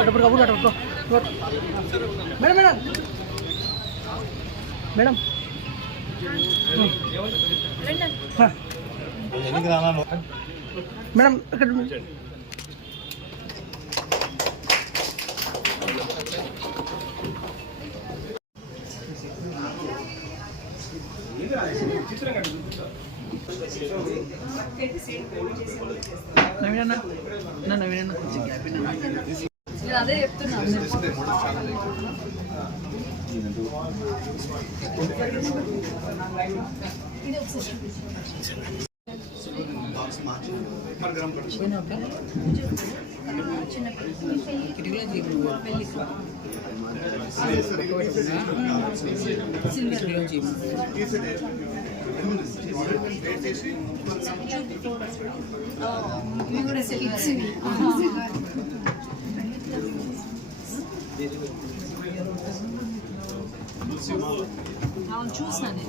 అటప్పుడు కబుర్ అటు madam madam. Madam. Madam ఇక్కడ నవీనన్న నవీనన్న కొంచెం గ్యాప్ అన్న. నేను అదే చెప్తున్నాను ఇది ఒకసారి పోయినా చూసాను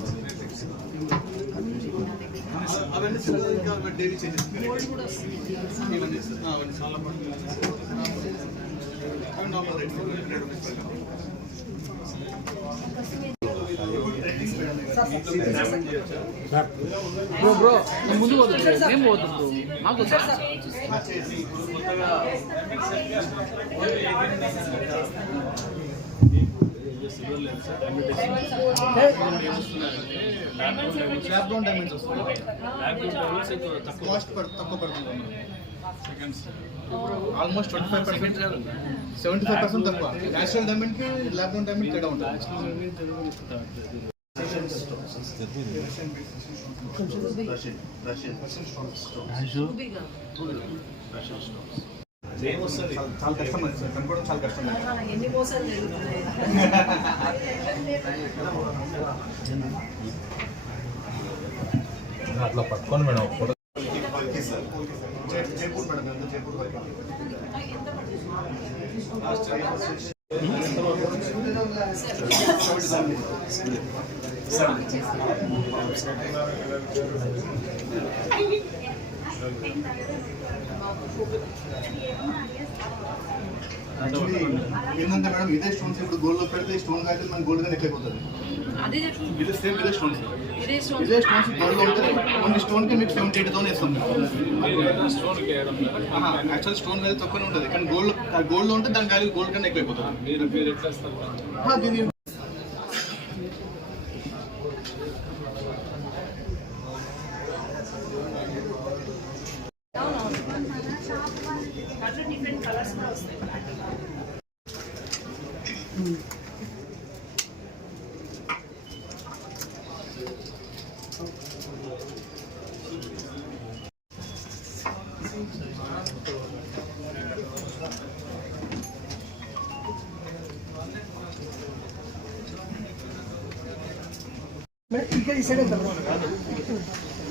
నేను గోల్డ్ కూడా వస్తుంది బ్రో బ్రో ముందు పోతుంది ఏం పోతుంది మాకు వద్దు. ల్యాబ్ డైమండ్స్ వస్తుంది కాస్ట్ తక్కువ పడుతుంది almost twenty five percent seventy five percent తక్కువ నేచురల్ డైమండ్ కి ల్యాబ్ డైమండ్ తేడా ఉంటుంది రూబీగా చాలా కష్టం సార్. కనుక్కోవడం చాలా కష్టం ఎన్ని మోసాలు జరుగుతున్నాయి? అట్లా పట్టుకోండి మేడం ఫోటో. జైపూర్ మేడం ఎంత జైపూర్ వరకు. ఏంటంటే మేడం? ఇదే స్టోన్స్ ఇప్పుడు గోల్డ్లో పెడితే స్టోన్ అయితే మన గోల్డ్గా నెక్ అయిపోతుంది. అదే చెప్పు ఇదే సేమ్ ఇదే స్టోన్స్ ఇదే గోల్డ్లో ఉంటుంది స్టోన్కి మీకు సెవెంటీ ఎయిట్ థౌసండ్ ఇస్తాం యాక్చువల్ స్టోన్ వాల్యూ తక్కువనే ఉంటుంది. కానీ గోల్డ్ గోల్డ్లో ఉంటే దాని వాల్యూ గోల్డ్ కన్నా ఎక్కువ అయిపోతుంది మీరు మీరు ఎట్లా ఇస్తారు? ఆ, దీని దాంట్లో డిఫరెంట్ కలర్స్ కూడా వస్తాయి ఈ సైడ్ ఎంత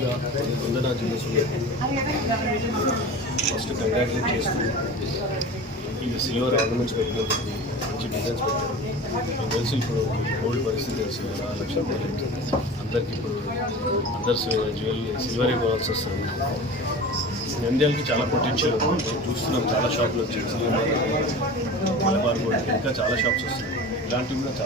మేడం. మేడం, వందనా జిల్లా ఫస్ట్ కంగ్రాచులేట్ చేస్తూ ఇది సిల్వర్ ఆర్నమెంట్స్ పెట్టినందుకు మంచి డిజైన్స్ పెట్టారు. మీకు తెలుసు ఇప్పుడు గోల్డ్ పరిస్థితి తెలుసు కదా లక్ష అందరికి ఇప్పుడు అందరు జ్యువెలరీ సిల్వర్ ఇవ్వాల్సి వస్తుంది. నంద్యాలకి చాలా పొటెన్షియల్ ఉంది మేము చూస్తున్నాం చాలా షాపులు వచ్చాయి. సిల్వర్ మలబార్ గోల్డ్ ఇంకా చాలా షాప్స్ వస్తున్నాయి. ఇలాంటివి కూడా చాలా